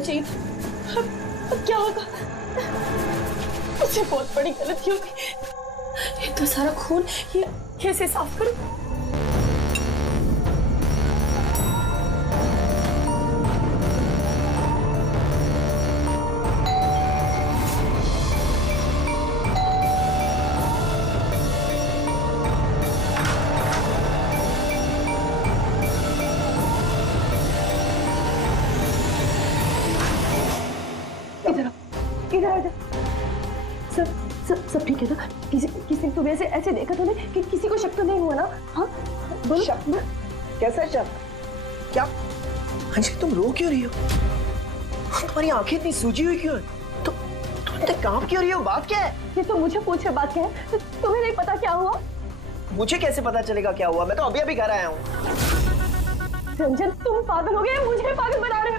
होना चाहिए था। अब क्या होगा? मुझसे बहुत बड़ी गलती हो गई। इतना सारा खून ये कैसे साफ करूं? इधर आ जा। सब ठीक है ना? किसी ने तुम्हें ऐसे देखा तो नहीं कि किसी को शक तो नहीं हुआ ना? हाँ बोलो। शक? कैसा शक? क्या अंजलि तुम रो क्यों रही हो? तुम्हारी आंखें इतनी सूजी हुई क्यों है? तुम इतने कांप क्यों रही हो? बात क्या है? ये तो मुझे पूछे बात क्या है? तो तुम्हें नहीं पता क्या हुआ? मुझे कैसे पता चलेगा क्या हुआ? मैं तो अभी घर आया हूँ। रंजन तुम पागल हो गए, मुझे पागल बना रहे हो।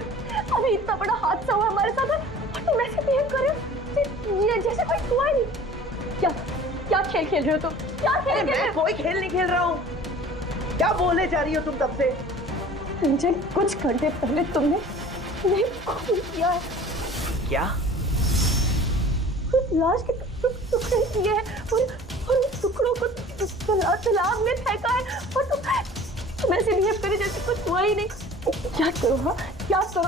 अभी इतना बड़ा हादसा हुआ हमारे साथ और तुम ऐसे बिहेव कर रहे हो जैसे कुछ हुआ ही नहीं। क्या खेल खेल रहे हो तुम? क्या खेल खेल रहे हो? कोई खेल नहीं खेल रहा हूँ। क्या बोलने जा रही हो तुम तब से? रंजन कुछ घंटे पहले तुमने खून किया है। क्या? लाश के टुकड़े किए हैं और टुकड़ों को तालाब में फेंका है और तुम ऐसे बिहेव करे जैसे कुछ हुआ ही नहीं। क्या करो? हाँ क्या करो?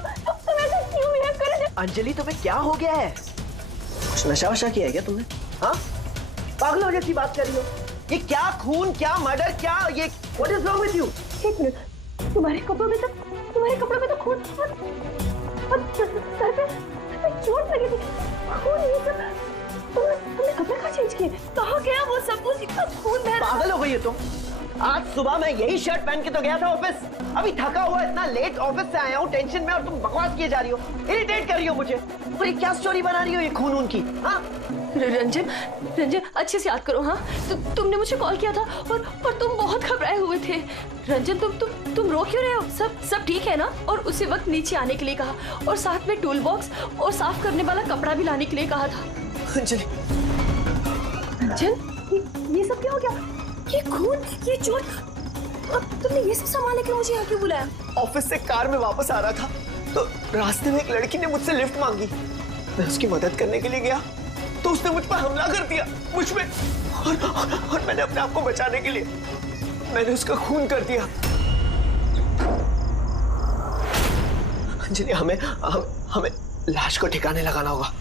तुम ऐसे क्यों बिहेव कर रहे हो? अंजलि तुम्हें क्या हो गया है? कुछ नशा वशा किया है क्या तुमने? हाँ पागलों जैसी बात कर रही हो। ये क्या खून, क्या मर्डर, क्या ये what is wrong with you? एक मिनट, तुम्हारे कपड़ों में तो खून और सर पे चोट लगी थी। खून ये सब तुमने कपड़े कहाँ चेंज किए? कहाँ गया वो सब कुछ? इतना खून बह रहा है। पागल हो गई है तुम? आज सुबह मैं यही शर्ट पहन के तो गया था ऑफिस। अभी थका हुआ इतना लेट ऑफिस से आया हूँ टेंशन में, और तुम बकवास किए जा रही हो, इरिटेट कर रही हो मुझे। और ये क्या स्टोरी बना रही हो ये खून की? हाँ रंजन अच्छे से याद करो। हाँ तुमने मुझे कॉल किया था और तुम बहुत घबराए हुए थे। रंजन तुम रो क्यों रहे हो? सब ठीक है ना? और उसी वक्त नीचे आने के लिए कहा और साथ में टूल बॉक्स और साफ करने वाला कपड़ा भी लाने के लिए कहा था। अंजलि रंजन ये सब क्या हो गया? ये खून, ये चोट, तुमने ये सब सामान लेकर मुझे यहाँ क्यों बुलाया? ऑफिस से कार में वापस आ रहा था तो रास्ते में एक लड़की ने मुझसे लिफ्ट मांगी। मैं उसकी मदद करने के लिए गया तो उसने मुझ पर हमला कर दिया, मुझ पे, और मैंने अपने आप को बचाने के लिए मैंने उसका खून कर दिया। अंजलि हमें लाश को ठिकाने लगाना होगा।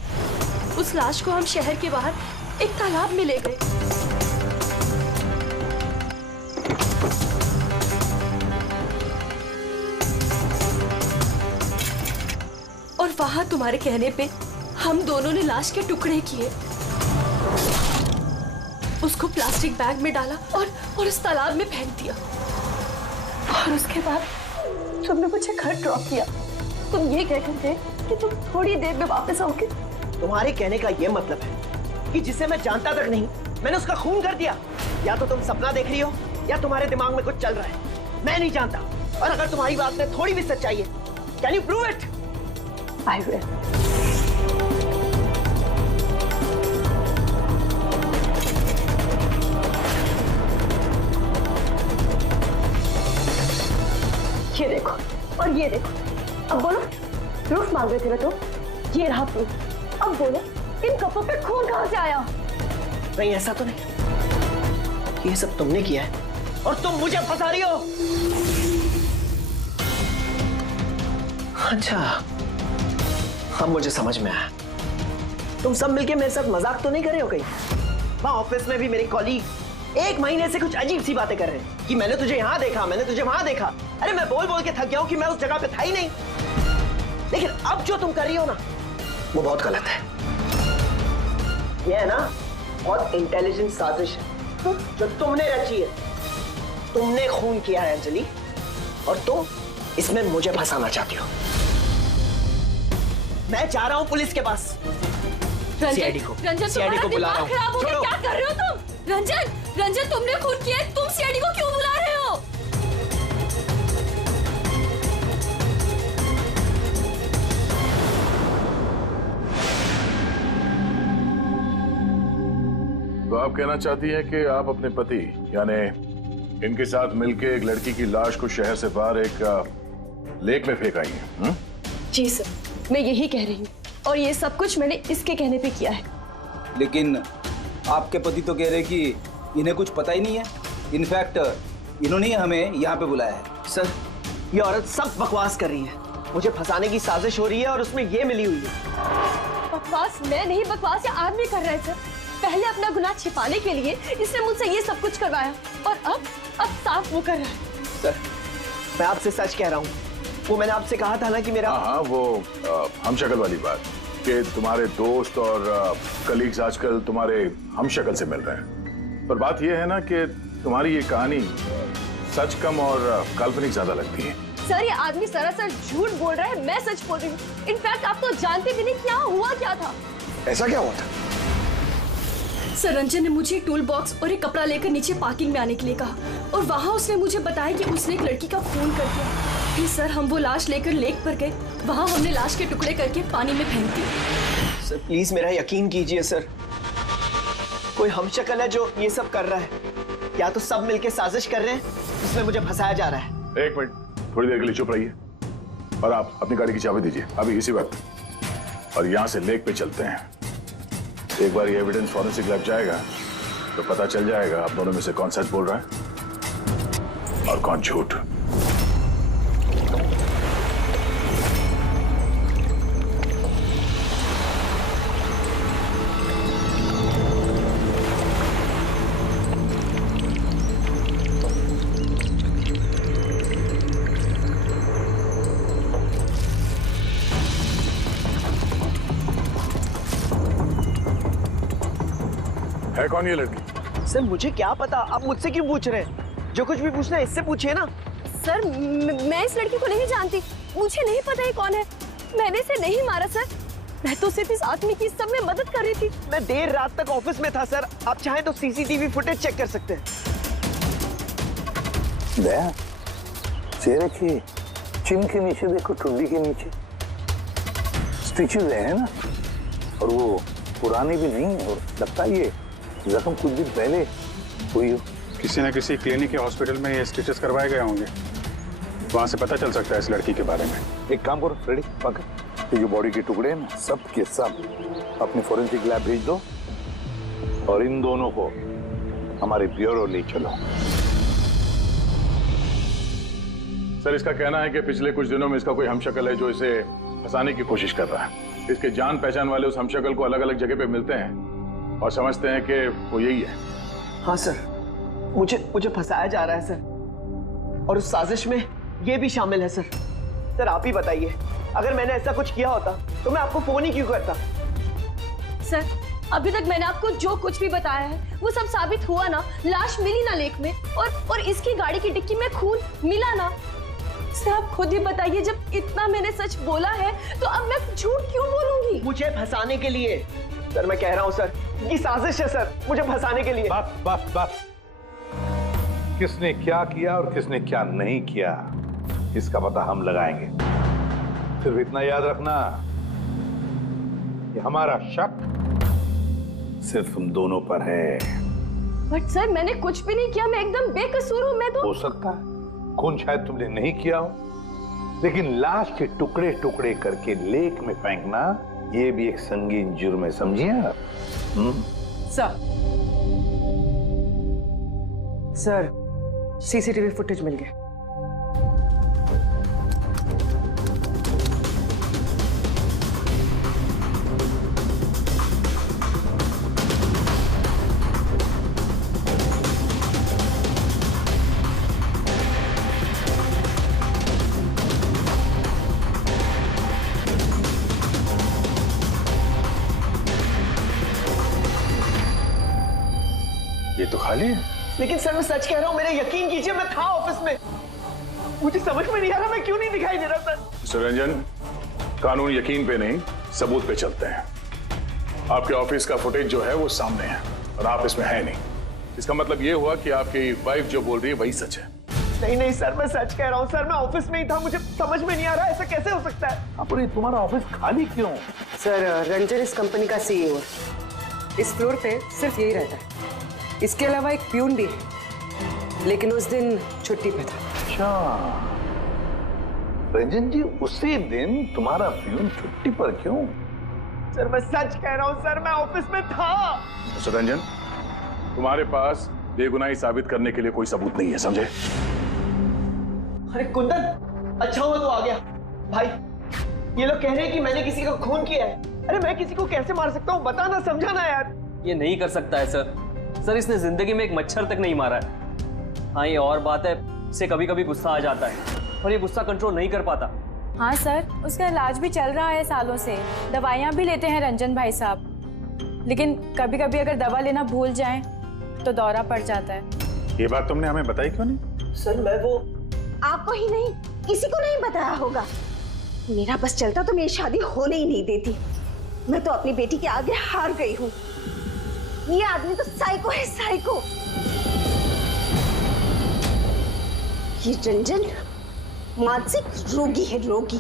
उस लाश को हम शहर के बाहर एक तालाब में ले गए। और वहां तुम्हारे कहने पे हम दोनों ने लाश के टुकड़े किए, उसको प्लास्टिक बैग में डाला और उस तालाब में फेंक दिया। और उसके बाद तुमने मुझे घर ड्रॉप किया। तुम ये कहकर थे कि तुम थोड़ी देर में वापस आओगे। तुम्हारे कहने का ये मतलब है कि जिसे मैं जानता तक नहीं मैंने उसका खून कर दिया? या तो तुम सपना देख रही हो या तुम्हारे दिमाग में कुछ चल रहा है। मैं नहीं जानता, और अगर तुम्हारी बात में थोड़ी भी सच्चाई है, can you prove it? I will. ये देखो और ये देखो। अब बोलो, प्रूफ मांग रहे थे ना तो ये रहा प्रूफ। अब बोलो, इन कपड़ों पे खून कहां से आया? नहीं ऐसा तो नहीं, ये सब तुमने किया है और तुम मुझे फंसा रही हो। अच्छा अब मुझे समझ में आया, तुम सब मिलके मेरे साथ मजाक तो नहीं कर रहे हो कहीं? वहां ऑफिस में भी मेरे कॉलीग 1 महीने से कुछ अजीब सी बातें कर रहे हैं कि मैंने तुझे यहाँ देखा, मैंने तुझे वहां देखा। अरे मैं बोल बोल के थक गया हूं कि मैं उस जगह पे था ही नहीं। लेकिन अब जो तुम कर रही हो ना वो बहुत गलत है। ये है ना बहुत इंटेलिजेंट साजिश है जो तुमने रची है। तुमने खून किया है अंजलि, और तुम इसमें मुझे फंसाना चाहती हो। मैं जा रहा हूं पुलिस के पास। सीआईडी को बुला रहा हूं। खराब हो गया, क्या कर रहे हो तुम? रंजन तुमने खून किया है, तुम सीआईडी को क्यों बुला रहे हो? तो आप कहना चाहती हैं कि आप अपने पति यानी इनके साथ मिलके एक लड़की की लाश को शहर से बाहर एक लेक में फेंक आई हैं? जी सर। मैं यही कह रही हूँ, और ये सब कुछ मैंने इसके कहने पे किया है। लेकिन आपके पति तो कह रहे कि इन्हें कुछ पता ही नहीं है। इनफैक्ट इन्होंने ही हमें यहाँ पे बुलाया है। सर, ये औरत सब बकवास कर रही है। मुझे फंसाने की साजिश हो रही है और उसमें ये मिली हुई है। बकवास मैं नहीं, बकवास ये आदमी कर रहा है सर। पहले अपना गुनाह छिपाने के लिए इसने मुझसे ये सब कुछ करवाया, और अब साफ वो कर रहा है। सर, मैं आपसे सच कह रहा हूँ। वो मैंने आपसे कहा था ना कि मेरा हाँ, वो हम शक्ल वाली बात कि तुम्हारे दोस्त और कलीग्स आजकल तुम्हारे हम शक्ल से मिल रहे हैं। पर बात यह है ना कि तुम्हारी ये कहानी सच कम और काल्पनिक ज्यादा लगती है। सर, ये आदमी सरासर झूठ बोल रहा है, मैं सच बोल रही हूँ। इनफैक्ट आप तो जानते भी नहीं क्या हुआ क्या था। ऐसा क्या हुआ था? सर, रंजन ने मुझे एक टूल बॉक्स और एक कपड़ा लेकर नीचे पार्किंग में आने के लिए कहा, और वहाँ उसने मुझे बताया कि उसने एक लड़की का खून कर दिया। फिर सर हम वो लाश लेकर लेक पर गए, वहाँ हमने लाश के टुकड़े करके पानी में फेंक दिए। सर प्लीज मेरा यकीन कीजिए सर, कोई हमशक्ल है जो ये सब कर रहा है, या तो सब मिलके साजिश कर रहे हैं जिसमें मुझे फंसाया जा रहा है। एक मिनट, थोड़ी देर के लिए चुप रहिए और आप अपनी गाड़ी की चाबी दीजिए अभी इसी वक्त, और यहाँ से लेक पे चलते हैं। एक बार ये एविडेंस फॉरेंसिक लैब जाएगा तो पता चल जाएगा आप दोनों में से कौन सच बोल रहा है और कौन झूठ। है कौन ये लड़की? सर मुझे क्या पता, आप मुझसे क्यों पूछ रहे हैं? जो कुछ भी पूछना है इससे पूछिए ना। सर मैं इस लड़की को नहीं जानती, मुझे नहीं पता ये कौन है। मैंने इसे नहीं मारा सर, मैं तो सिर्फ इस आदमी की सब में मदद कर रही थी। मैं देर रात तक ऑफिस में था सर, आप चाहें तो सीसीटीवी फुटेज चेक कर सकते हैं। चेहरे की चिन के नीचे देखो, ठुड्डी के नीचे स्टिचेज है ना, और वो पुरानी भी नहीं है, और लगता है ये जख्म कुछ दिन पहले हुई हो। किसी न किसी क्लिनिक या हॉस्पिटल में ये स्टिचेस करवाए गए होंगे, वहां से पता चल सकता है इस लड़की के बारे में। एक काम करो फ्रेडी, पकड़ ये जो बॉडी के टुकड़े हैं ना, सब के सब अपने फोरेंसिक लैब भेज दो, और इन दोनों को हमारे ब्यूरो ले चलो। सर इसका कहना है कि पिछले कुछ दिनों में इसका कोई हमशक्ल है जो इसे फंसाने की कोशिश कर रहा है। इसके जान पहचान वाले उस हमशक्ल को अलग अलग जगह पे मिलते हैं और समझते हैं कि वो यही है। हाँ सर, मुझे फंसाया जा रहा है सर, और उस साजिश में ये भी शामिल है सर। सर आप ही बताइए, अगर मैंने ऐसा कुछ किया होता तो मैं आपको फोन ही क्यों करता? सर अभी तक मैंने आपको जो कुछ भी बताया है वो सब साबित हुआ ना। लाश मिली ना लेक में, और इसकी गाड़ी की डिक्की में खून मिला ना। सर आप खुद ही बताइए, जब इतना मैंने सच बोला है तो अब मैं झूठ क्यों बोलूंगी? मुझे फंसाने के लिए। सर मैं कह रहा हूँ सर, ये साजिश है सर, मुझे फंसाने के लिए। बस किसने क्या किया और किसने क्या नहीं किया इसका पता हम लगाएंगे। सिर्फ इतना याद रखना कि हमारा शक सिर्फ तुम दोनों पर है। बट सर मैंने कुछ भी नहीं किया, मैं एकदम बेकसूर हूँ। मैं तो हो सकता है खून शायद तुमने नहीं किया हो, लेकिन लाश के टुकड़े टुकड़े करके लेक में फेंकना ये भी एक संगीन जुर्म है, समझिए आप? सर सीसीटीवी फुटेज मिल गया। ये तो खाली है। लेकिन सर मैं सच कह रहा हूँ, मेरा यकीन कीजिए, मैं था ऑफिस में। मुझे समझ में नहीं आ रहा मैं क्यों नहीं दिखाई दे रहा सर। मिस्टर रंजन, कानून यकीन पे नहीं सबूत पे चलते हैं। आपके ऑफिस का फुटेज जो है वो सामने है और आप इसमें है नहीं। इसका मतलब ये हुआ कि आपकी वाइफ जो बोल रही है वही सच है। नहीं सर, मैं सच कह रहा हूँ सर, मैं ऑफिस में ही था, मुझे समझ में नहीं आ रहा ऐसा कैसे हो सकता है। अरे तुम्हारा ऑफिस खाली क्यों? सर रंजन इस कंपनी का सीईओ है। इस फ्लोर पे सिर्फ यही रहता है। इसके अलावा एक प्यून भी है, लेकिन उस दिन छुट्टी पे था। अच्छा, रंजन जी, उसी दिन तुम्हारा प्यून छुट्टी पर क्यों? सर मैं सच कह रहा हूँ सर, मैं ऑफिस में था। मिस्टर रंजन, तुम्हारे पास बेगुनाही साबित करने के लिए कोई सबूत नहीं है, समझे? अरे कुंदन, अच्छा हुआ तू आ गया। भाई ये लोग कह रहे हैं कि मैंने किसी का खून किया है। अरे मैं किसी को कैसे मार सकता हूँ, बता ना, समझा ना यार। ये नहीं कर सकता है सर। सर इसने जिंदगी में एक मच्छर तक नहीं मारा है। हाँ ये और बात है, इसे कभी कभी गुस्सा आ जाता है और ये गुस्सा कंट्रोल नहीं कर पाता। हाँ सर, उसका इलाज भी चल रहा है सालों से, दवाइयाँ भी लेते हैं रंजन भाई साहब, लेकिन कभी कभी अगर दवा लेना भूल जाएं तो दौरा पड़ जाता है। ये बात तुमने हमें बताई क्यों नहीं? सर मैं वो आपको ही नहीं, किसी को नहीं बताया होगा। मेरा बस चलता तो मेरी शादी होने ही नहीं देती। मैं तो अपनी बेटी के आगे हार गई हूँ। ये आदमी तो साइको है, साइको। ये रंजन मानसिक रोगी है, रोगी।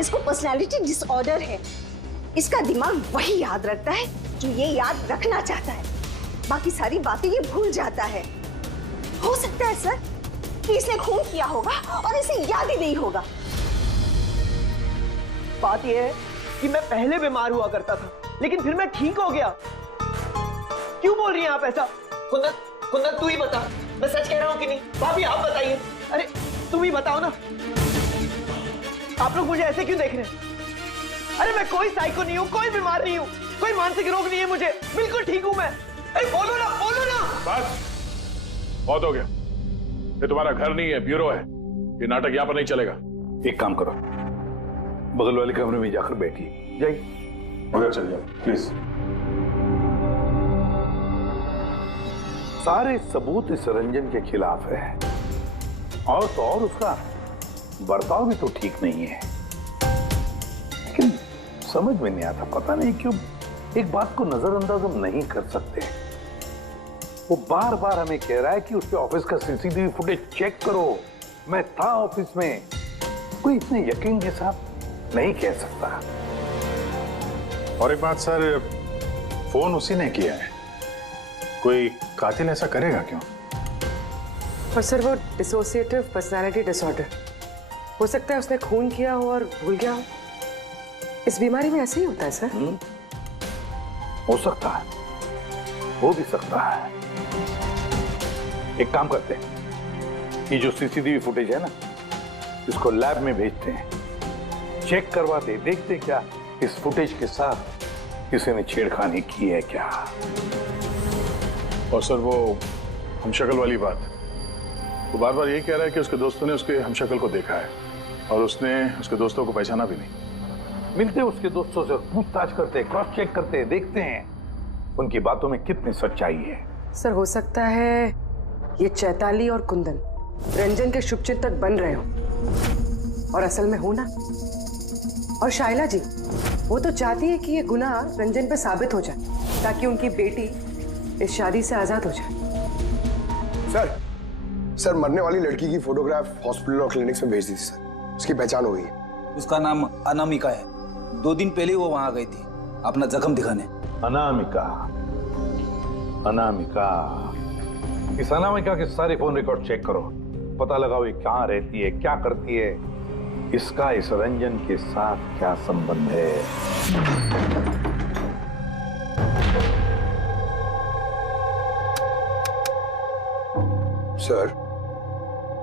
इसको पर्सनालिटी डिसऑर्डर है। इसका दिमाग वही याद रखता है जो ये याद रखना चाहता है, बाकी सारी बातें ये भूल जाता है। हो सकता है सर कि इसने खून किया होगा और इसे याद ही नहीं होगा। बात यह है कि मैं पहले बीमार हुआ करता था, लेकिन फिर मैं ठीक हो गया। क्यों बोल रही हैं आप ऐसा? कुंदन, कुंदन तू ही बता, मैं सच कह रहा हूँ कि नहीं? भाभी आप बताइए। अरे तुम ही बताओ ना, आप लोग मुझे ऐसे क्यों देख रहे हैं? अरे मैं कोई साइको नहीं हूँ, कोई बीमार नहीं हूँ, कोई मानसिक रोग नहीं है मुझे, बिल्कुल ठीक हूँ मैं। अरे बोलो ना, बोलो ना। बस बहुत हो गया। ये तुम्हारा घर नहीं है, ब्यूरो है। ये नाटक यहाँ पर नहीं चलेगा। एक काम करो, बगल वाले कमरे में जाकर बैठिए। जाइए, मगर चल जाओ प्लीज। सारे सबूत इस रंजन के खिलाफ है, और तो और उसका बर्ताव भी तो ठीक नहीं है। लेकिन समझ में नहीं आता, पता नहीं क्यों एक बात को नजरअंदाज हम नहीं कर सकते। वो बार बार हमें कह रहा है कि उसके ऑफिस का सीसीटीवी फुटेज चेक करो, मैं था ऑफिस में। कोई इतने यकीन के साथ नहीं कह सकता। और एक बात सर, फोन उसी ने किया है। कोई कातिल ऐसा करेगा क्यों? और सर वो डिसोसिएटिव पर्सनालिटी डिसऑर्डर, हो सकता है उसने खून किया हो और भूल गया हो। इस बीमारी में ऐसे ही होता है सर। हो सकता है, हो भी सकता है। एक काम करते हैं, ये जो सीसीटीवी फुटेज है ना, इसको लैब में भेजते हैं, चेक करवाते, देखते क्या इस फुटेज के साथ किसी ने छेड़खानी की है क्या। और सर वो हमशक्ल वाली बात, वो बार बार यही कह रहा है कि उसके दोस्तों ने उसके हमशक्ल को देखा है और उसने उसके दोस्तों को पहचाना भी नहीं। मिलते उसके दोस्तों से पूछताछ करते, क्रॉस चेक करते, देखते हैं उनकी बातों में कितनी सच्चाई है। सर हो सकता है ये चैताली और कुंदन रंजन के शुभचिंतक बन रहे हो और असल में हो ना। और शाइला जी, वो तो चाहती है कि ये गुनाह रंजन पे साबित हो जाए ताकि उनकी बेटी इस शादी से आजाद हो जाए। सर मरने वाली लड़की की फोटोग्राफ हॉस्पिटल और क्लिनिक्स में भेज दी थी सर। उसकी पहचान हो गई है। उसका नाम अनामिका है। 2 दिन पहले वो वहां गई थी अपना जख्म दिखाने। अनामिका, अनामिका, इस अनामिका के सारे फोन रिकॉर्ड चेक करो, पता लगाओ ये कहाँ रहती है, क्या करती है, इसका इस रंजन के साथ क्या संबंध है। सर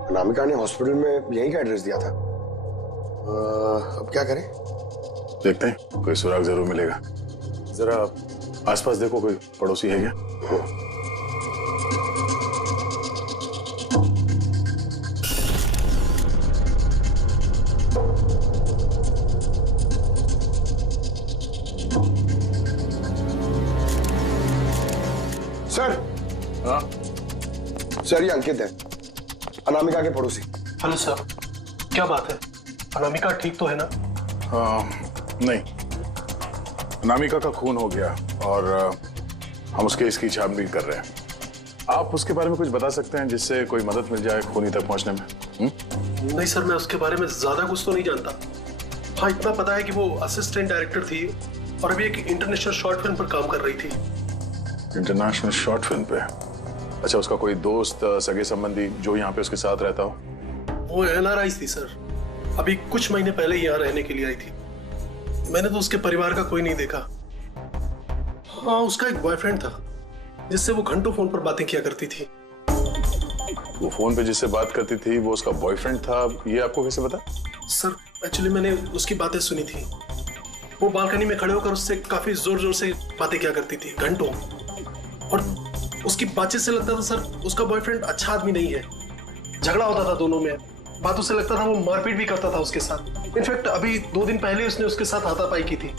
अनामिका ने हॉस्पिटल में यहीं का एड्रेस दिया था। अब क्या करें? देखते हैं, कोई सुराग जरूर मिलेगा। जरा आसपास देखो, कोई पड़ोसी है क्या? सर। हाँ सर ये अंकित है, अनामिका के पड़ोसी। हेलो सर, क्या बात है? अनामिका ठीक तो है ना? नहीं, अनामिका का खून हो गया और हम उसके इसकी छानबीन कर रहे हैं। आप उसके बारे में कुछ बता सकते हैं जिससे कोई मदद मिल जाए खूनी तक पहुंचने में? नहीं सर, मैं उसके बारे में ज्यादा कुछ तो नहीं जानता। हाँ इतना पता है कि वो असिस्टेंट डायरेक्टर थी और अभी एक इंटरनेशनल शॉर्ट फिल्म पर काम कर रही थी। इंटरनेशनल शॉर्ट फिल्म पे? अच्छा, उसका कोई दोस्त, सगे संबंधी जो यहाँ पे उसके साथ रहता हो? वो NRI थी सर। अभी कुछ महीने पहले ही यहाँ रहने के लिए आई थी। मैंने तो उसके परिवार का कोई नहीं देखा। हाँ, उसका एक बॉयफ्रेंड था जिससे वो घंटों फोन पर बातें किया करती थी। वो फोन पे जिससे बात करती थी वो उसका बॉयफ्रेंड था, ये आपको कैसे पता? सर एक्चुअली मैंने उसकी बातें सुनी थी। वो बालकनी में खड़े होकर उससे काफी जोर जोर से बातें किया करती थी घंटों, और उसकी बातचीत से लगता था सर उसका बॉयफ्रेंड अच्छा आदमी नहीं है। झगड़ा होता था दोनों में, बातों से लगता था वो मारपीट भी करता था उसके साथ। इनफैक्ट अभी 2 दिन पहले उसने उसके साथ हाथापाई की थी।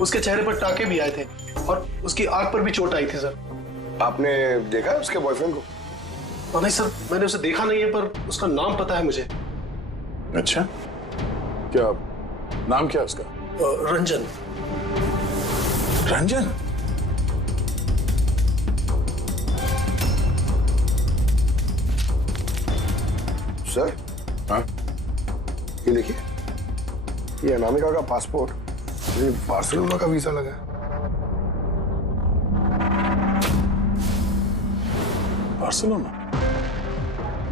उसके चेहरे पर टाके भी आए थे और उसकी आंख पर भी चोट आई थी। सर आपने देखा है उसके बॉयफ्रेंड को? नहीं सर, मैंने उसे देखा नहीं है, पर उसका नाम पता है मुझे। अच्छा, क्या नाम क्या उसका? रंजन। रंजन? सर, हाँ? ये देखिए, ये अनामिका का पासपोर्ट, ये बार्सिलोना का वीजा लगा है। बार्सिलोना?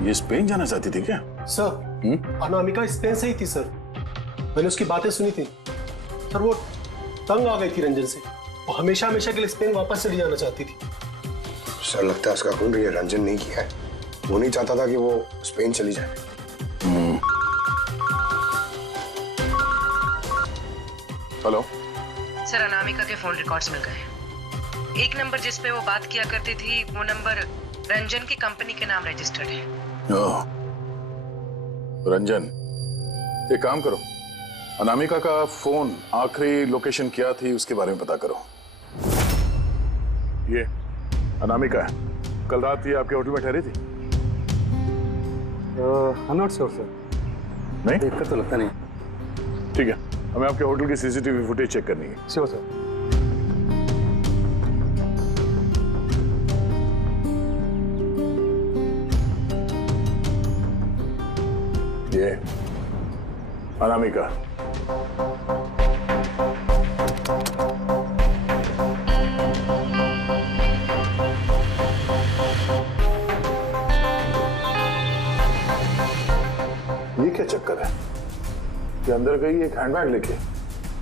ये स्पेन जाना चाहती थी क्या? सर, अनामिका स्पेन से ही थी सर। मैंने उसकी बातें सुनी थी सर। वो तंग आ गई थी रंजन से। वो हमेशा हमेशा के लिए स्पेन वापस चली जाना चाहती थी। सर, लगता है उसका खून ये रंजन नहीं किया है। वो नहीं चाहता था कि वो स्पेन चली जाए। हेलो सर, अनामिका के फोन रिकॉर्ड्स मिल गए। एक नंबर जिस पे वो बात किया करती थी वो नंबर रंजन की कंपनी के नाम रजिस्टर्ड है। रंजन, एक काम करो, अनामिका का फोन आखिरी लोकेशन क्या थी उसके बारे में पता करो। ये अनामिका है, कल रात ये आपके होटल में ठहरी थी? आई नॉट श्योर सर, नहीं देखकर तो लगता नहीं। ठीक है, हमें आपके होटल की सीसीटीवी फुटेज चेक करनी है। Sure sir. ये अनामिका। ये क्या चक्कर है कि अंदर गई एक हैंडबैग लेके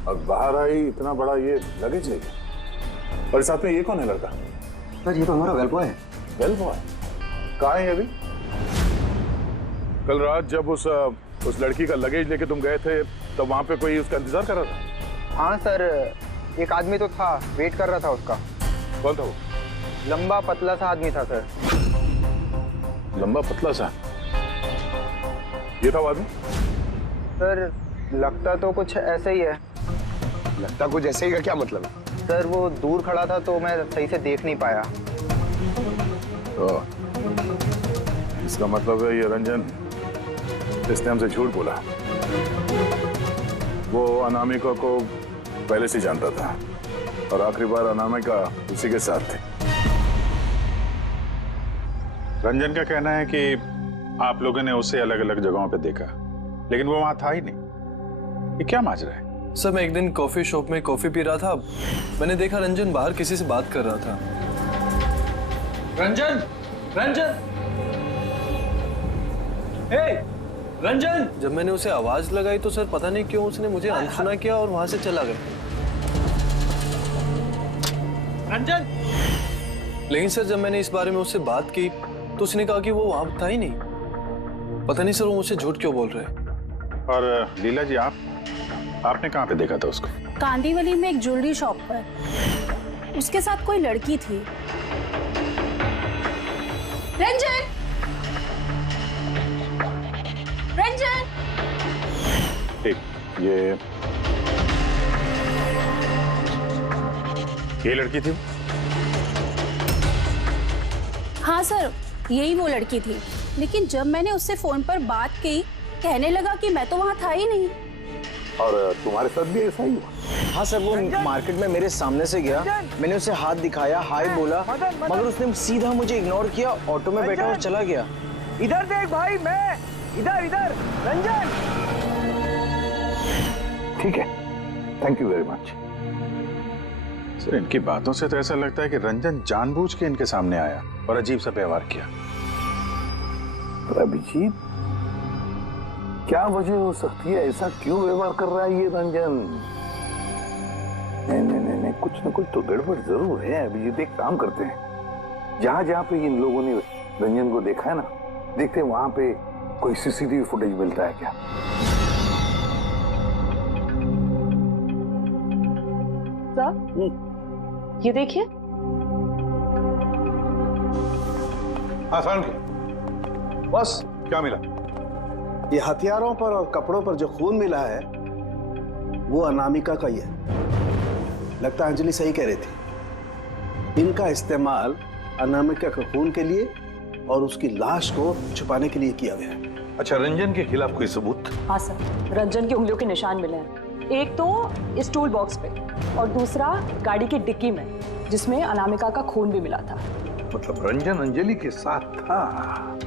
और बाहर आई इतना बड़ा ये लगेज लेके, और साथ में ये कौन है लड़का? सर, ये तो हमारा वेल बॉय है। वेल बॉय कहाँ है अभी? कल रात जब उस लड़की का लगेज लेके तुम गए थे तब वहां पे कोई उसका इंतजार कर रहा था? हाँ सर, एक आदमी तो था, वेट कर रहा था उसका। कौन था वो? लंबा पतला सा आदमी था सर। लंबा पतला सा? ये था वो आदमी? सर, लगता तो कुछ ऐसे ही है। लगता कुछ ऐसे ही का क्या मतलब है? सर, वो दूर खड़ा था तो मैं सही से देख नहीं पाया। तो इसका मतलब है ये रंजन, इसने हमसे झूठ बोला। वो अनामिका को पहले से जानता था और आखिरी बार अनामिका उसी के साथ थी। रंजन का कहना है कि आप लोगों ने उसे अलग अलग जगहों पे देखा, लेकिन वो वहां था ही नहीं। ये क्या माजरा है? सर, मैं एक दिन कॉफी शॉप में कॉफी पी रहा था, मैंने देखा रंजन बाहर किसी से बात कर रहा था। रंजन, रंजन, हे, रंजन! जब मैंने उसे आवाज लगाई तो सर पता नहीं क्यों उसने मुझे अनसुना किया और वहां से चला गया। रंजन! लेकिन सर जब मैंने इस बारे में उससे बात की तो उसने कहा कि वो वहां था ही नहीं। पता नहीं सर वो मुझसे झूठ क्यों बोल रहे हैं। और लीला जी, आपने कहाँ पे देखा था उसको? कांदीवली में एक ज्वेलरी शॉप पर उसके साथ कोई लड़की थी। रंजन! रंजन! ठीक, ये लड़की थी? हाँ सर, यही वो लड़की थी, लेकिन जब मैंने उससे फोन पर बात की कहने लगा कि मैं तो वहां था ही नहीं। और तुम्हारे साथ भी ऐसा ही हुआ? हाँ सर, वो मार्केट में मेरे सामने से गया, मैंने उसे हाथ दिखाया, हाय बोला, मगर उसने सीधा मुझे इग्नोर किया, ऑटो में बैठा और चला गया। इधर देख भाई, मैं इधर इधर। रंजन! ठीक है, thank you very much. Sir, इनकी बातों से तो ऐसा लगता है कि रंजन जानबूझ के इनके सामने आया और अजीब सा व्यवहार किया। अभिजीत, क्या वजह हो सकती है? ऐसा क्यों व्यवहार कर रहा है ये रंजन? नहीं, कुछ ना कुछ तो गड़बड़ जरूर है। अभी ये एक काम करते हैं, जहां जहां पे इन लोगों ने रंजन को देखा है ना, देखते हैं वहां पे कोई सीसीटीवी फुटेज मिलता है क्या। ये देखिए। हाँ सारुण, बस क्या मिला? ये हथियारों पर और कपड़ों पर जो खून मिला है वो अनामिका का ही है। लगता है अंजलि सही कह रही थी, इनका इस्तेमाल अनामिका के खून के लिए और उसकी लाश को छुपाने के लिए किया गया है। अच्छा, रंजन के खिलाफ कोई सबूत? हाँ सर, रंजन की उंगलियों के निशान मिले हैं। एक तो इस टूल बॉक्स पे और दूसरा गाड़ी की डिक्की में, जिसमें अनामिका का खून भी मिला था। मतलब रंजन अंजलि के साथ था।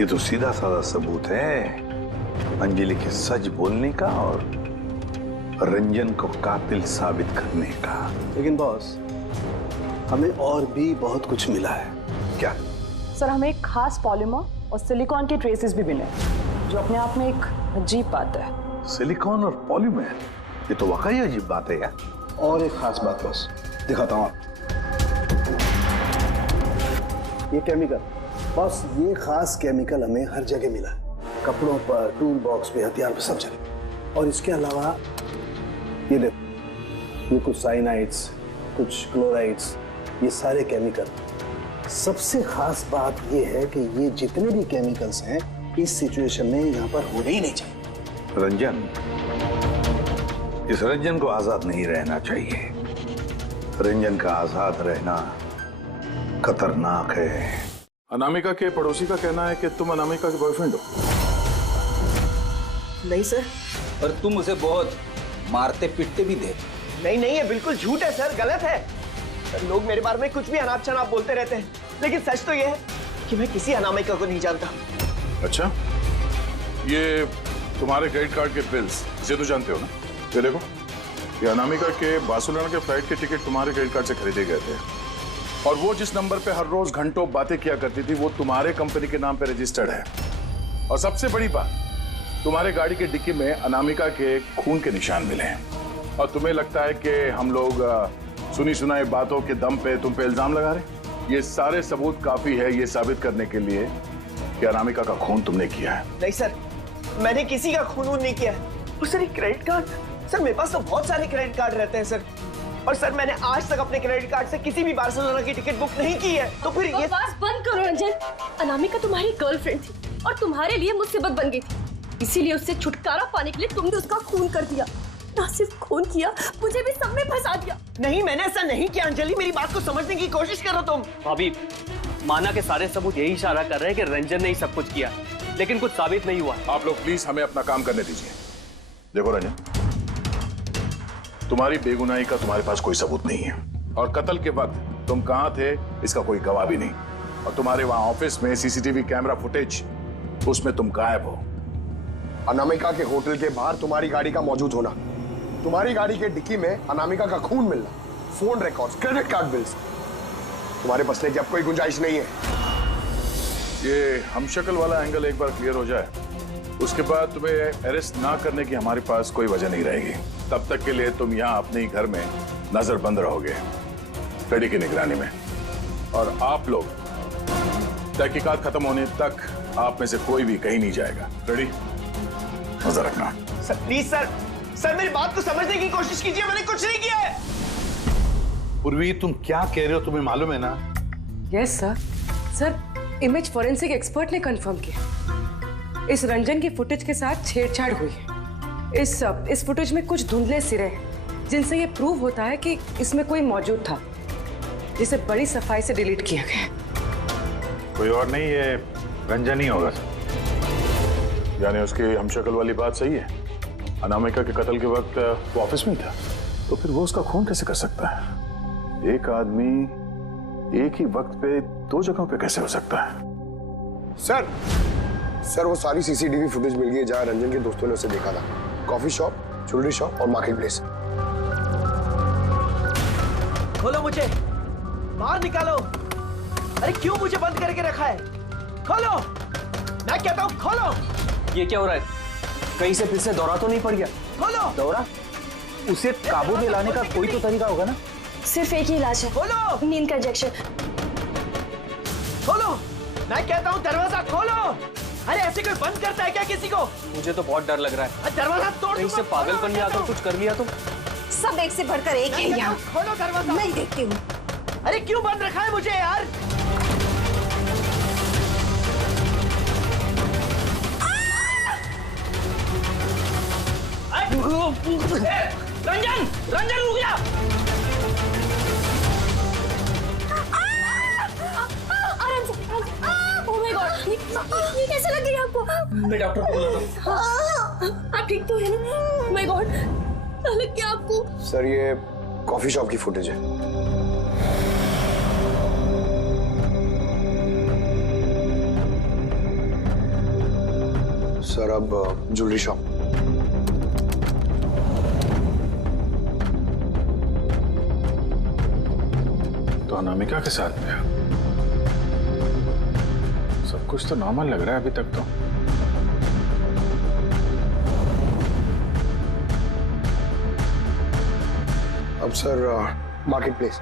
ये तो सीधा साधा सबूत है अंजलि के सच बोलने का और रंजन को कातिल साबित करने का। लेकिन बॉस, हमें और भी बहुत कुछ मिला है। क्या? सर, हमें एक खास पॉलीमर और सिलिकॉन के ट्रेसेस भी मिले, जो अपने आप में एक अजीब बात है। सिलिकॉन और पॉलीमर, ये तो वाकई अजीब बात है यार। और एक खास बात बॉस, दिखाता हूं आप। ये केमिकल बॉस, ये खास केमिकल हमें हर जगह मिला है, कपड़ों पर, टूल बॉक्स पे, हथियार पे, सब जगह। और इसके अलावा ये देखो, ये कुछ साइनाइड्स, कुछ क्लोराइड्स, ये सारे केमिकल। सबसे खास बात ये है कि ये जितने भी केमिकल्स हैं इस सिचुएशन में यहाँ पर होने ही नहीं चाहिए। रंजन, इस रंजन को आजाद नहीं रहना चाहिए। रंजन का आजाद रहना खतरनाक है। अनामिका के पड़ोसी का कहना है कि तुम अनामिका के बॉयफ्रेंड हो। नहीं सर। और तुम उसे बहुत मारते पीटते भी थे। नहीं, ये बिल्कुल झूठ है सर, गलत है। सर, लोग मेरे बारे में कुछ भी अनाप शनाप बोलते रहते हैं, लेकिन सच तो ये है कि मैं किसी अनामिका को नहीं जानता। अच्छा, ये तुम्हारे क्रेडिट कार्ड के बिल्स, इसे तो जानते हो ना? ये देखो, ये अनामिका के बार्सिलोना के फ्लाइट के टिकट तुम्हारे क्रेडिट कार्ड से खरीदे गए थे, और वो जिस नंबर पे हर रोज घंटों बातें किया करती थी वो तुम्हारे कंपनी के नाम पे रजिस्टर्ड है। और सबसे बड़ी बात, तुम्हारे गाड़ी के डिक्की में अनामिका के खून के निशान मिले हैं। और तुम्हें लगता है कि हम लोग सुनी सुनाई बातों के दम पे तुम पे इल्जाम लगा रहे? ये सारे सबूत काफी है ये साबित करने के लिए कि अनामिका का खून तुमने किया है। नहीं सर, मैंने किसी का खून नहीं किया है। और सर, ये क्रेडिट कार्ड, सर मेरे पास तो बहुत सारे क्रेडिट कार्ड रहते हैं सर। और सर, मैंने आज तक अपने क्रेडिट कार्ड से किसी भी बार्सिलोना की टिकट बुक नहीं की है। तो फिर ये बकवास बंद करो रंजन। अनामिका तुम्हारी गर्लफ्रेंड थी और तुम्हारे लिए मुसीबत बन गई थी, इसीलिए उससे छुटकारा पाने के लिए तुमने उसका खून कर दिया। ना सिर्फ खून किया, मुझे भी सब में फंसा दिया। नहीं, मैंने ऐसा नहीं किया। अंजलि, मेरी बात को समझने की कोशिश करो तुम। भाभी, माना के सारे सबूत यही इशारा कर रहे हैं कि रंजन ने ही सब कुछ किया, लेकिन कुछ साबित नहीं हुआ। आप लोग प्लीज हमें अपना काम करने दीजिए। देखो रंजन, तुम्हारी बेगुनाही का तुम्हारे पास कोई सबूत नहीं है, और कत्ल के वक्त तुम कहां थे इसका कोई गवाह भी नहीं। और तुम्हारे वहां ऑफिस में सीसीटीवी कैमरा फुटेज, उसमें तुम गायब हो। अनामिका के होटल के बाहर तुम्हारी गाड़ी का मौजूद होना, तुम्हारी गाड़ी के डिक्की में अनामिका का खून मिलना, phone records, credit card bills, तुम्हारे बचने की अब कोई गुंजाइश नहीं है। ये हमशक्ल वाला एंगल एक बार क्लियर हो जाए, उसके बाद तुम्हें अरेस्ट ना करने की हमारे पास कोई वजह नहीं रहेगी। तब तक के लिए तुम यहाँ अपने ही घर में नजरबंद रहोगे, फ्रेडी की निगरानी में। और आप लोग तहकीकात खत्म होने तक आप में से कोई भी कहीं नहीं जाएगा। फ्रेडी, नजर रखना। सर प्लीज सर मेरी बात को समझने की कोशिश कीजिए, मैंने कुछ नहीं किया है। पूर्वी, तुम क्या कह रहे हो तुम्हें मालूम है ना? Yes sir. Sir, image forensic expert ने कंफर्म किया, इस रंजन की फुटेज के साथ छेड़छाड़ हुई है। इस फुटेज में कुछ धुंधले सिरे हैं, जिनसे ये प्रूव होता है कि इसमें कोई मौजूद था, जिसे बड़ी सफाई से डिलीट किया गया। कोई और नहीं, ये रंजन ही होगा। यानी उसकी हमशक्ल वाली बात सही है, अनामिका के कत्ल के वक्त वो ऑफिस में ही था, तो फिर वो उसका खून कैसे कर सकता है? एक आदमी एक ही वक्त पे दो जगहों पे कैसे हो सकता है? सर वो सारी सीसीटीवी फुटेज मिल गई है जहां रंजन के दोस्तों ने उसे देखा था। कॉफी शॉप, ज्वेलरी शॉप और मार्केट प्लेस। खोलो मुझे, बाहर निकालो। अरे क्यों मुझे बंद करके रखा है? खोलो, मैं कहता हूँ खोलो। ये क्या हो रहा है? कहीं से फिर से दौरा तो नहीं पड़ गया? खोलो दौरा, उसे काबू में लाने का कोई तो तरीका होगा ना? सिर्फ एक ही इलाज है, खोलो नींद का इंजेक्शन। खोलो, मैं कहता हूँ दरवाजा खोलो। अरे ऐसे कोई बंद करता है क्या किसी को? मुझे तो बहुत डर लग रहा है, दरवाजा तोड़ कहीं से पागलपन में आकर कुछ कर लिया तो। सब एक से बढ़कर एक है यहाँ। खोलो दरवाजा। मैं देखती हूँ। अरे क्यों बंद रखा है मुझे यार? रंजन, रंजन रुक जा। आराम से। ओह माय गॉड, ये कैसे लग गई आपको? मैं डॉक्टर को बुलाता हूँ। आप ठीक तो है ना? ओह माय गॉड, लग गया आपको? सर ये कॉफी शॉप की फुटेज है। सर अब ज्वेलरी शॉप। तो अनामिका के साथ में सब कुछ तो नॉर्मल लग रहा है अभी तक तो। अब सर मार्केट प्लेस।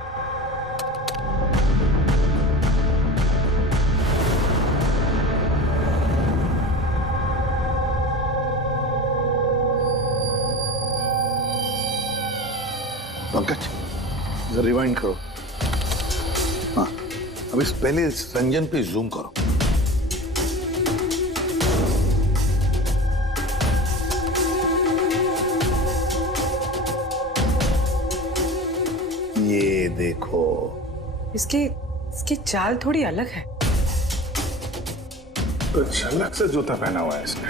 पंकज जरा रिवाइंड करो। हाँ, अब इस पहले इस रंजन पे जूम करो। ये देखो, इसकी चाल थोड़ी अलग है। तो झलक से जूता पहना हुआ है इसने।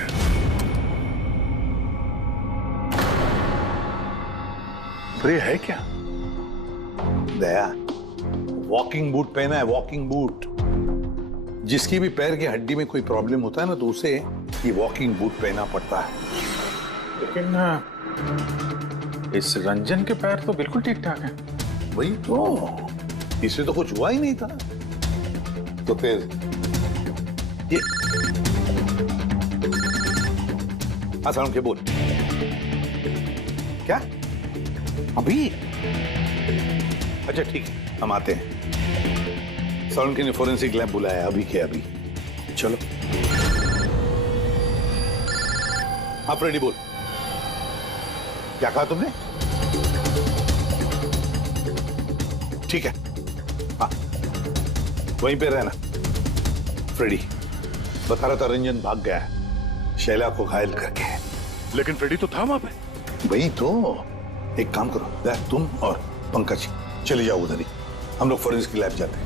तो ये है क्या? दया, वॉकिंग बूट पहना है, वॉकिंग बूट। जिसकी भी पैर की हड्डी में कोई प्रॉब्लम होता है ना, तो उसे ये वॉकिंग बूट पहना पड़ता है। लेकिन इस रंजन के पैर तो बिल्कुल ठीक ठाक हैं। वही तो, इससे तो कुछ हुआ ही नहीं था। तो फिर ये आसान के बोल, क्या अभी? अच्छा ठीक है, हम आते हैं। साउंड ने फोरेंसिक लैब बुलाया अभी के अभी। चलो आप रेडी बोल, क्या कहा तुमने? ठीक है, हाँ वहीं पे रहना। फ्रेडी बता रहा था रंजन भाग गया है शैला को घायल करके। लेकिन फ्रेडी तो था वहां पे। वही तो, एक काम करो, तुम और पंकज चले जाओ उधर ही, हम लोग फोरेंसिक लैब जाते हैं।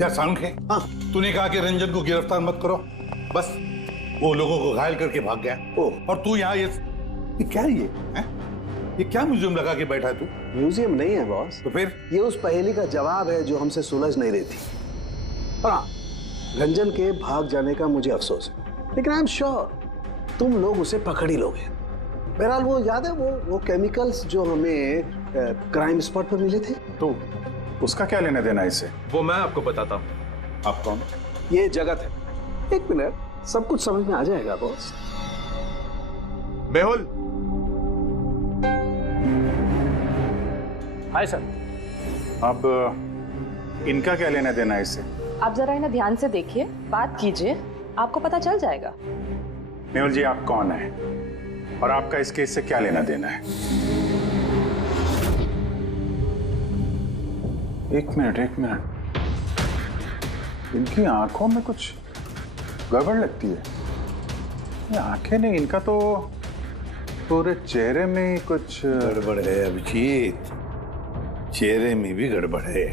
यार साउंड है, हाँ तूने कहा कि रंजन को गिरफ्तार मत करो, बस वो लोगों को घायल करके भाग गया। और तू यहाँ ये क्या है ये क्या म्यूजियम लगा के बैठा है तू? म्यूजियम नहीं है बॉस। तो फिर? ये उस पहेली का जवाब है जो हमसे सुलझ नहीं रही थी। हाँ, रंजन के भाग जाने का मुझे अफसोस है, लेकिन आई एम श्योर तुम लोग उसे पकड़ ही लोगे। बहरहाल वो याद है वो केमिकल्स जो हमें क्राइम स्पॉट पर मिले थे? तो उसका क्या लेना देना इससे? वो मैं आपको बताता हूँ। आप कौन? ये जगत है। एक मिनट, सब कुछ समझ में आ जाएगा बॉस। मेहुल। Hi sir. अब इनका क्या लेना देना है इससे? आप जरा इन्हें ध्यान से देखिए, बात कीजिए, आपको पता चल जाएगा। मेहुल जी आप कौन है और आपका इस केस से क्या लेना देना है? एक मिनट, इनकी आंखों में कुछ गड़बड़ लगती है। ये आंखें नहीं, इनका तो पूरे चेहरे में कुछ गड़बड़ है अभिजीत, चेहरे में भी गड़बड़ है।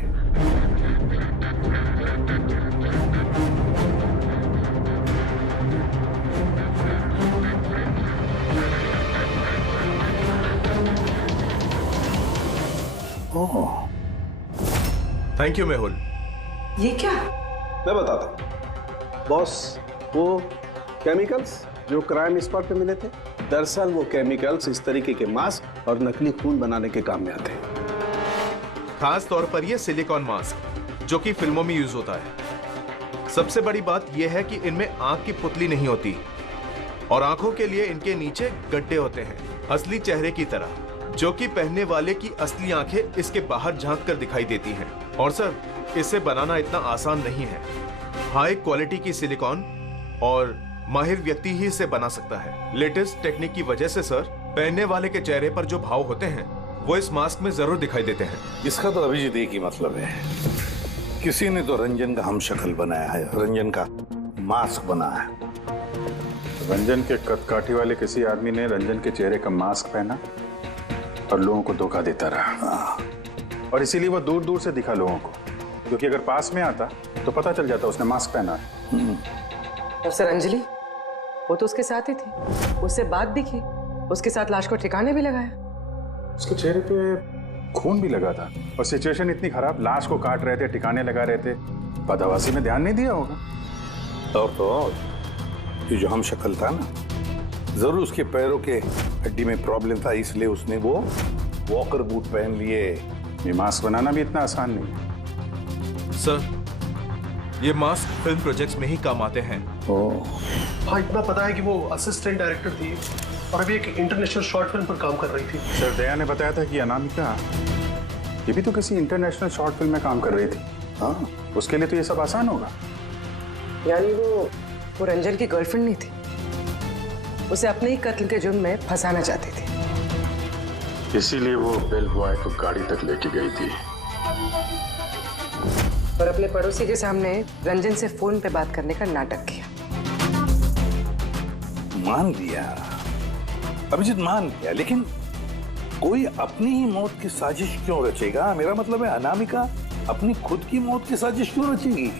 Thank you Mehul. ये क्या? मैं बताता हूं बॉस, वो केमिकल्स जो क्राइम स्पॉट पे मिले थे, दरअसल वो केमिकल्स इस तरीके के मास्क और नकली खून बनाने के काम में आते हैं। खास तौर पर ये सिलिकॉन मास्क जो कि फिल्मों में यूज होता है। सबसे बड़ी बात यह है कि इनमें आंख की पुतली नहीं होती, और आंखों के लिए इनके नीचे गड्ढे होते हैं, असली चेहरे की तरह, जो कि पहनने वाले की असली आंखें इसके बाहर झांक कर दिखाई देती हैं। और सर, इसे बनाना इतना आसान नहीं है। हाई क्वालिटी की सिलिकॉन और माहिर व्यक्ति ही इसे बना सकता है। लेटेस्ट टेक्निक की वजह से सर, पहनने वाले के चेहरे पर जो भाव होते हैं वो इस मास्क में जरूर दिखाई देते हैं। इसका तो अभिजीत एक ही मतलब है, किसी ने तो रंजन का हम शक्ल बनाया है, रंजन का मास्क बना है। रंजन के कदकाठी वाले किसी आदमी ने रंजन के चेहरे का मास्क पहना और लोगों को धोखा देता रहा, और इसीलिए वो दूर दूर से दिखा लोगों को, क्योंकि अगर पास में आता तो पता चल जाता उसने मास्क पहना है। और सर अंजलि, वो तो उसके साथ ही थी, उससे बात भी की, उसके साथ लाश को ठिकाने भी लगाया। उसके चेहरे पे खून भी लगा था, और सिचुएशन इतनी खराब, लाश को काट रहे थे, ठिकाने लगा रहे थे, बदहवासी में ध्यान नहीं दिया होगा। और तो और ये जो हम शक्ल था ना, जरूर उसके पैरों के हड्डी में प्रॉब्लम था, इसलिए उसने वो वॉकर बूट पहन लिए। ये मास्क बनाना भी इतना आसान नहीं है सर। ये मास्क फिल्म प्रोजेक्ट्स में ही काम आते हैं। हाँ, इतना पता है कि वो असिस्टेंट डायरेक्टर थी और अभी एक इंटरनेशनल शॉर्ट फिल्म पर काम कर रही थी। सर, दया ने बताया था कि अनामिका ये भी तो किसी इंटरनेशनल शॉर्ट फिल्म में काम कर रही थी। हाँ, उसके लिए तो ये सब आसान होगा। यानी वो रंजन की गर्लफ्रेंड नहीं थी, उसे अपने ही कत्ल के जुर्म में फंसाना चाहती थी, इसीलिए वो बेल बॉय को गाड़ी तक लेके गई थी। और अपने पड़ोसी के सामने रंजन से फोन पे बात करने का नाटक किया। मान लिया अभिजीत, मान लिया, लेकिन कोई अपनी ही मौत की साजिश क्यों रचेगा? मेरा मतलब है, अनामिका अपनी खुद की मौत की साजिश क्यों रचेगी?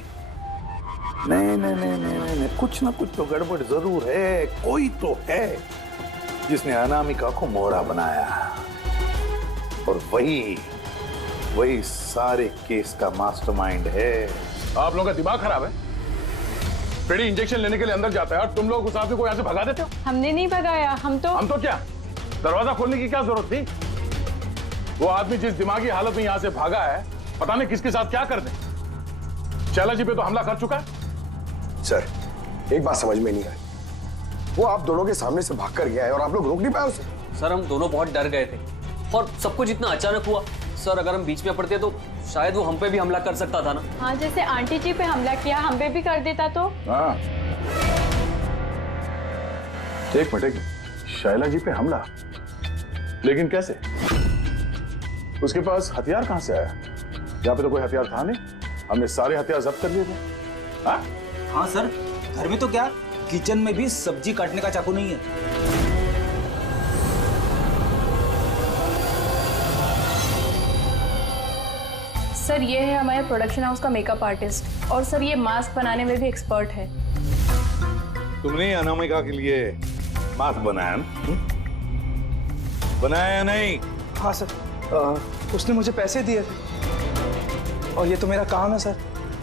नहीं नहीं नहीं नहीं नहीं, कुछ ना कुछ तो गड़बड़ जरूर है। कोई तो है जिसने अनामिका को मोहरा बनाया, और वही सारे केस का मास्टरमाइंड है। आप लोगों का दिमाग खराब है। पेड़ी इंजेक्शन लेने के लिए अंदर जाता है और तुम लोग उस आदमी को यहाँ से भगा देते हो। हमने नहीं भगाया, हम तो क्या, दरवाजा खोलने की क्या जरूरत थी? वो आदमी जिस दिमागी हालत में यहाँ से भागा है, पता नहीं किसके साथ क्या कर दे। शैला जी पे तो हमला कर चुका है। सर, एक बात समझ में नहीं आई, वो आप दोनों के सामने से भाग कर गया है और आप लोग रोक नहीं पाए उसे। सर, हम दोनों बहुत डर गए थे और सब कुछ इतना अचानक हुआ। सर, अगर हम बीच में पड़ते तो शायद वो हम पे भी हमला कर सकता था ना। हाँ, जैसे आंटी जी पे हमला किया, हम पे भी कर देता तो। हाँ, एक मिनट, शैला जी पे हमला, लेकिन कैसे? उसके पास हथियार कहां से आया? यहाँ पे तो कोई हथियार था नहीं, हमने सारे हथियार जब्त कर लिए थे। हाँ? हाँ सर, घर में तो क्या, किचन में भी सब्जी काटने का चाकू नहीं है। सर, ये है हमारे प्रोडक्शन हाउस का मेकअप आर्टिस्ट, और सर ये मास्क बनाने में भी एक्सपर्ट है। तुमने अनामिका के लिए मास्क बनाया ना? बनाया या नहीं? हाँ सर, उसने मुझे पैसे दिए थे और ये तो मेरा काम है सर।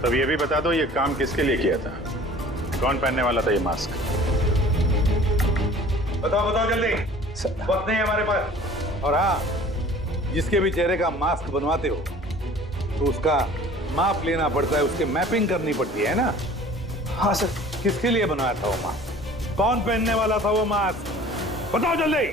तब ये भी बता दो, ये काम किसके लिए किया था? कौन पहनने वाला था ये मास्क? बताओ बताओ जल्दी, वक्त नहीं है हमारे पास। और हाँ, जिसके भी चेहरे का मास्क बनवाते हो तो उसका माप लेना पड़ता है, उसके मैपिंग करनी पड़ती है ना? हाँ सर। किसके लिए बनवाया था वो मास्क? कौन पहनने वाला था वो मास्क? बताओ जल्दी।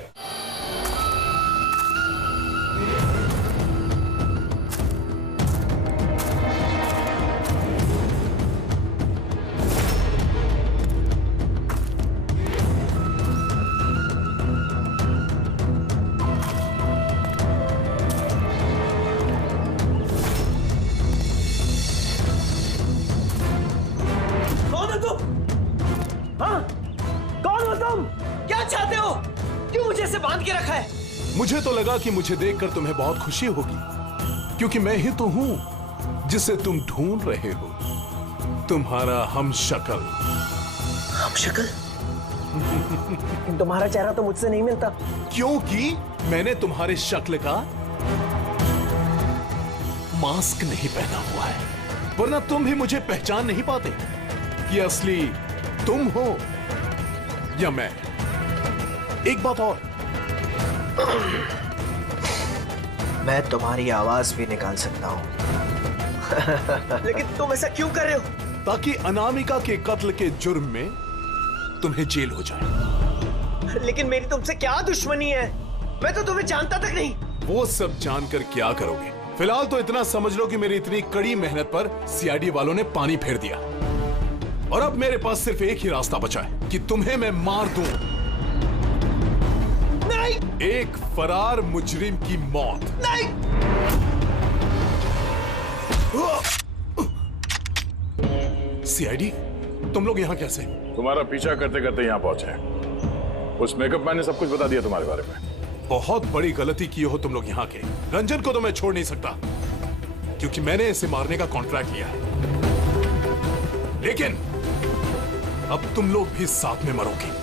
मुझे तो लगा कि मुझे देखकर तुम्हें बहुत खुशी होगी, क्योंकि मैं ही तो हूं जिसे तुम ढूंढ रहे हो, तुम्हारा हमशक्ल। हमशक्ल? तुम्हारा चेहरा तो मुझसे नहीं मिलता। क्योंकि मैंने तुम्हारे शक्ल का मास्क नहीं पहना हुआ है, वरना तुम भी मुझे पहचान नहीं पाते कि असली तुम हो या मैं। एक बात और, मैं तुम्हारी आवाज भी निकाल सकता हूं। लेकिन तुम ऐसा क्यों कर रहे हो? ताकि अनामिका के कत्ल के जुर्म में तुम्हें जेल हो जाए। लेकिन मेरी तुमसे क्या दुश्मनी है? मैं तो तुम्हें जानता तक नहीं। वो सब जानकर क्या करोगे? फिलहाल तो इतना समझ लो कि मेरी इतनी कड़ी मेहनत पर सीआईडी वालों ने पानी फेर दिया और अब मेरे पास सिर्फ एक ही रास्ता बचा है कि तुम्हें मैं मार दूं। नहीं! एक फरार मुजरिम की मौत। नहीं! सीआईडी, तुम लोग यहाँ कैसे? तुम्हारा पीछा करते करते यहाँ पहुंचे। उस मेकअप मैन ने सब कुछ बता दिया तुम्हारे बारे में। बहुत बड़ी गलती की हो तुम लोग यहाँ के। रंजन को तो मैं छोड़ नहीं सकता क्योंकि मैंने इसे मारने का कॉन्ट्रैक्ट लिया है, लेकिन अब तुम लोग भी साथ में मरोगे।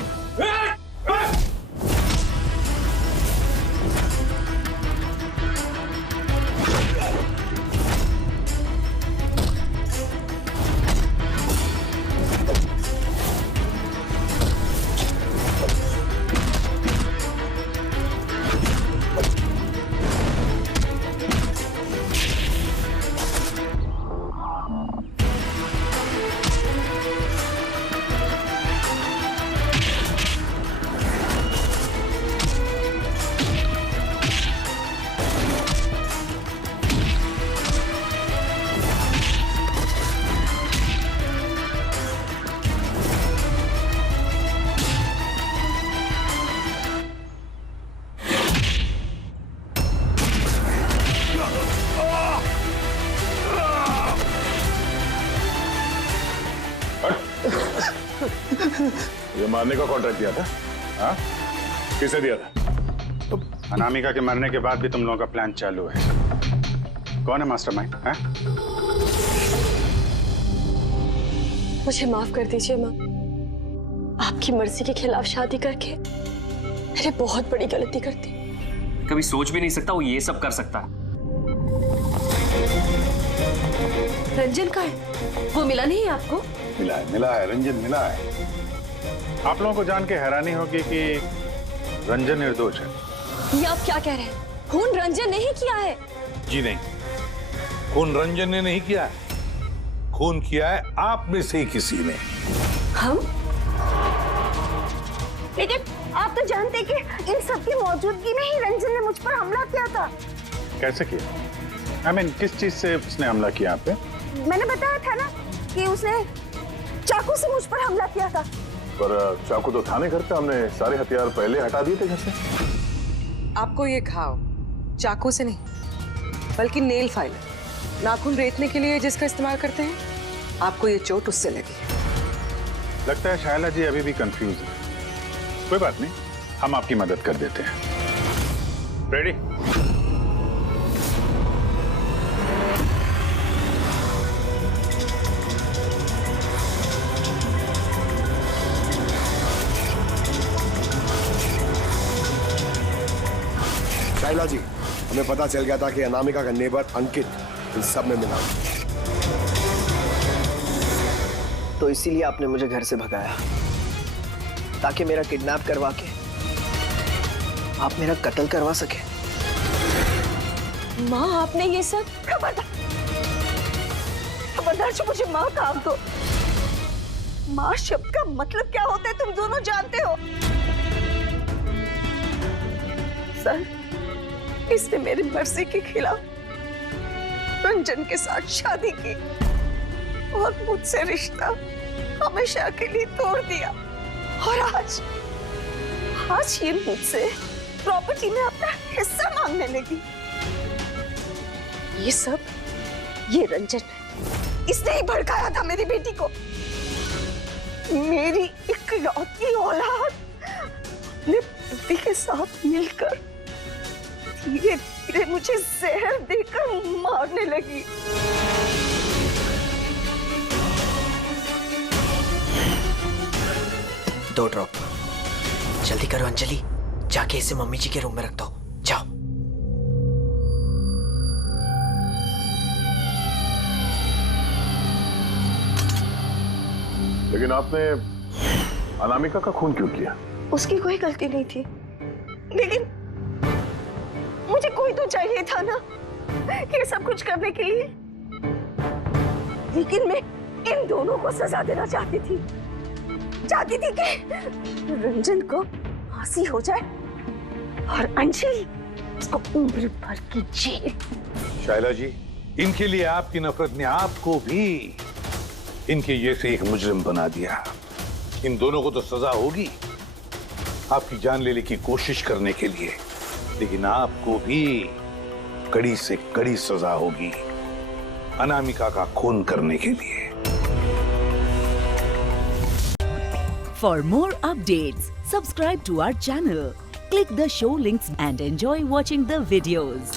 ये मारने का कॉन्ट्रैक्ट दिया था? हाँ? किसे दिया था? अनामिका के मरने के बाद भी तुम लोगों का प्लान चालू है। कौन है मास्टरमाइंड? मुझे माफ कर दीजिए माँ। आपकी मर्जी के खिलाफ शादी करके मैंने बहुत बड़ी गलती कर दी। कभी सोच भी नहीं सकता वो ये सब कर सकता है। रंजन का है? वो मिला नहीं है आपको? मिला है, रंजन मिला है। आप लोगों को जान के हैरानी होगी कि रंजन निर्दोष है। ये आप क्या कह रहे हैं? खून रंजन ने ही किया है। जी नहीं, खून रंजन ने नहीं किया है, खून किया है आप में से ही किसी ने। हम? लेकिन आप तो जानते कि इन सब की मौजूदगी में ही रंजन ने मुझ पर हमला किया था। कैसे किया? I mean, किस चीज से उसने हमला किया आप पे? मैंने बताया था ना कि उसने चाकू से मुझ पर हमला किया था। पर चाकू तो था नहीं घर पे, हमने सारे हथियार पहले हटा दिए थे घर से। आपको ये घाव चाकू से नहीं बल्कि नेल फाइलर, नाखून रेतने के लिए जिसका इस्तेमाल करते हैं, आपको ये चोट उससे लगी। लगता है शायला जी अभी भी कंफ्यूज है। कोई बात नहीं, हम आपकी मदद कर देते हैं। रेडी? शाइला जी, हमें पता चल गया था कि अनामिका का नेबर अंकित इन सब में मिला, तो इसीलिए आपने मुझे घर से भगाया ताकि मेरा किडनैप करवा के आप मेरा कत्ल करवा सके। माँ, आपने ये सब? खबरदार जो मुझे माँ कहा दो। माँ शब्द का मतलब क्या होता है तुम दोनों जानते हो। सर, इसने मेरी मर्जी के खिलाफ रंजन के साथ शादी की और मुझसे रिश्ता हमेशा के लिए तोड़ दिया, और आज ये मुझसे प्रॉपर्टी में अपना हिस्सा मांगने लगी। ये रंजन है, इसने ही भड़काया था मेरी बेटी को। मेरी इकलौती औलाद अपने पति के साथ मिलकर धीरे धीरे मुझे जहर देकर मारने लगी। दो ड्रॉप जल्दी करो अंजलि, जाके इसे मम्मी जी के रूम में रख दो। जाओ। लेकिन आपने अनामिका का खून क्यों किया? उसकी कोई गलती नहीं थी, लेकिन मुझे कोई तो चाहिए था ना ये सब कुछ करने के लिए। लेकिन मैं इन दोनों को सजा देना चाहती थी कि रंजन को फांसी हो जाए और अंजलि उसको उम्र भर की जेल। शायला जी, इनके लिए आपकी नफरत ने आपको भी इनके जैसे एक मुजरिम बना दिया। इन दोनों को तो सजा होगी आपकी जान लेने की कोशिश करने के लिए, लेकिन आपको भी कड़ी से कड़ी सजा होगी अनामिका का खून करने के लिए। For more updates, subscribe to our channel, click the show links and enjoy watching the videos.